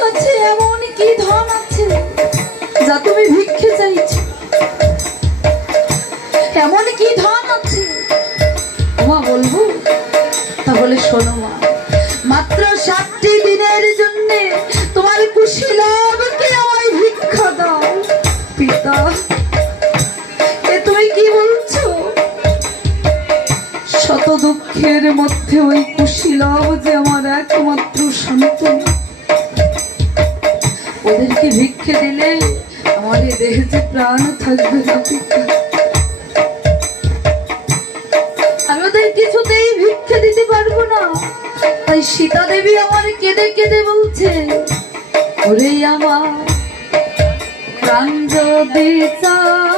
কাছে এমন কি ধন আছে যা তুমি ভিক্ষে চাইছো? এমন কি ধন আছে? মা, বলব? তাহলে শোনো মা, মাত্র সাতটি দিনের জন্য তোমার কুশীলবকে আমায় ভিক্ষা দাও, পিতা। এ তুমি কি বলছো? শত দুঃখের মধ্যে ওই কুশীলব যে আমার একমাত্র সন্তান। ওদেরকে ভিক্ষে দিলে আমাদের দেহে যে প্রাণ থাকবে আমি ওদের কিছুতেই ভিক্ষে দিতে পারব না। তাই সীতা দেবী আমার কেঁদে কেঁদে বলছে ওরে আমার প্রাণ যদি চাও,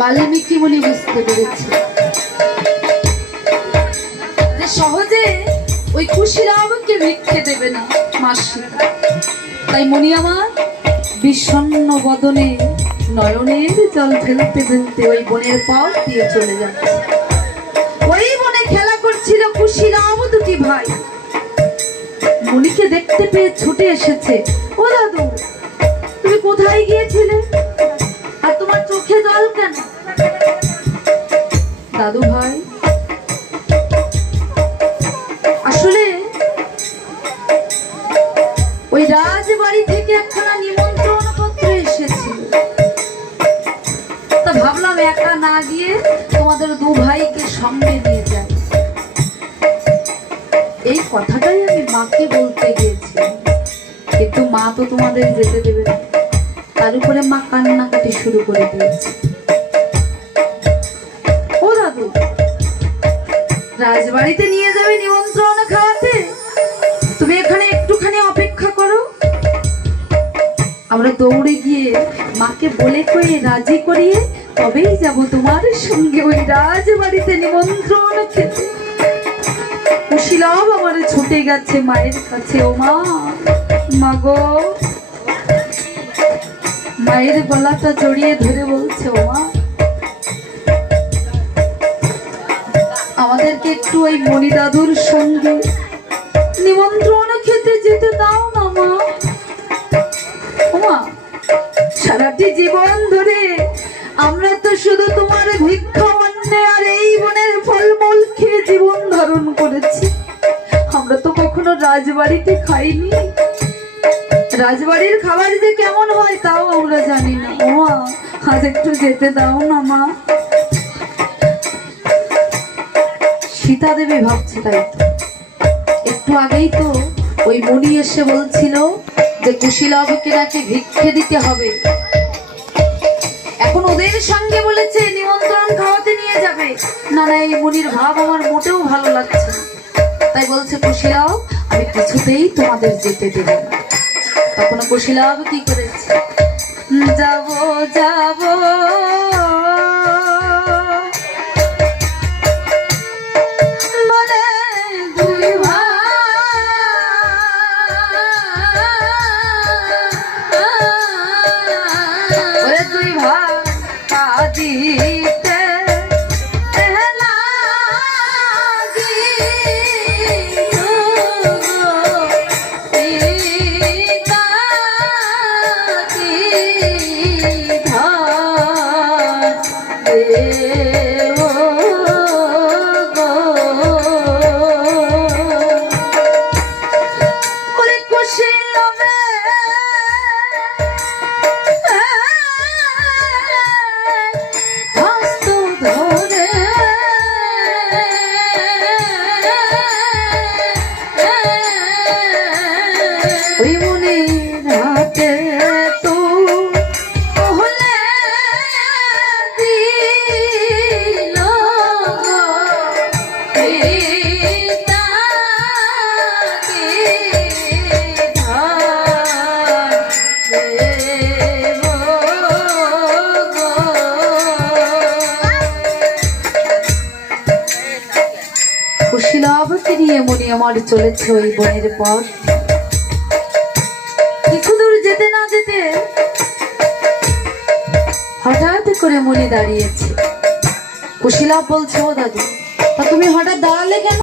বাল্মীকি মুনি বুঝতে পেরেছে। যে সহজে ওই খুশিরামকে ভিক্ষে দেবে না মাসি তাই মনি আমার বিষণ্ণ বদনে নয়নের জল ফেলতে ফেলতে ওই বনের পথ দিয়ে চলে যাচ্ছে। ওই বনে খেলা করছিল খুশিরাম দুটি ভাই। মনিকে দেখতে পেয়ে ছুটে এসেছে, ও দাদু, তুমি কোথায় গিয়েছিলে? আর তোমার চোখে জল কেন? দাদু ভাই। আসলে ওই রাজবাড়ি থেকে একখানা নিমন্ত্রণ পত্র এসেছিল। তা ভাবলাম একা না গিয়ে তোমাদের দু ভাইকে সঙ্গে নিয়ে যাই। এই কথাটাই আমি মাকে বলতে গিয়েছিলাম কিন্তু মা তো তোমাদের যেতে দেবে তার উপরে মা কান্নাকাটি শুরু করে দিয়েছে। রাজবাড়িতে নিয়ে যাবে নিমন্ত্রণ খাওয়াতে? তুমি এখানে একটুখানি অপেক্ষা করো। আমরা দৌড়ে গিয়ে মাকে বলে কয়ে রাজি করিয়ে তবেই যাব তোমার সঙ্গে ওই রাজবাড়িতে নিমন্ত্রণ খেতে। কুশীলব আমার ছুটে গেছে মায়ের কাছে। ও মা মাগো মায়ের গলাটা জড়িয়ে ধরে বলছে, ও মা আমাদেরকে একটু ওই মণি দাদুর সঙ্গে নিমন্ত্রণ খেতে যেতে দাও না, মা। সারাটি জীবন ধরে আমরা তো শুধু তোমার ভিক্ষা অন্নে আর এই বনের ফলমূল খেয়ে জীবন ধারণ করেছি। আমরা তো কখনো রাজবাড়িতে খাইনি। রাজবাড়ির খাবার যে কেমন হয় তাও আমরা জানি না। ওমা, আজ একটু যেতে দাও না, মা। সীতা দেবী ভাবছে তাই তো। একটু আগেই তো ওই মণি এসে বলছিল যে কুশীলবকে নাকি ভিক্ষে দিতে হবে। এখন ওদের সঙ্গে বলেছে নিমন্ত্রণ খাওয়াতে নিয়ে যাবে। না না এই মনির ভাব আমার মোটেও ভালো লাগছে তাই বলছে কুশীলব আমি কিছুতেই তোমাদের যেতে দেব তখন কুশীলব কি করেছে? "হুম, যাব যাব। ভাই ওরে দুই আমার চলেছে ওই কিছু যেতে না যেতে হঠাৎ করে দাঁড়িয়েছে। কুশিলাভ বলছে, ও দাদু, তা তুমি হঠাৎ দাঁড়ালে কেন?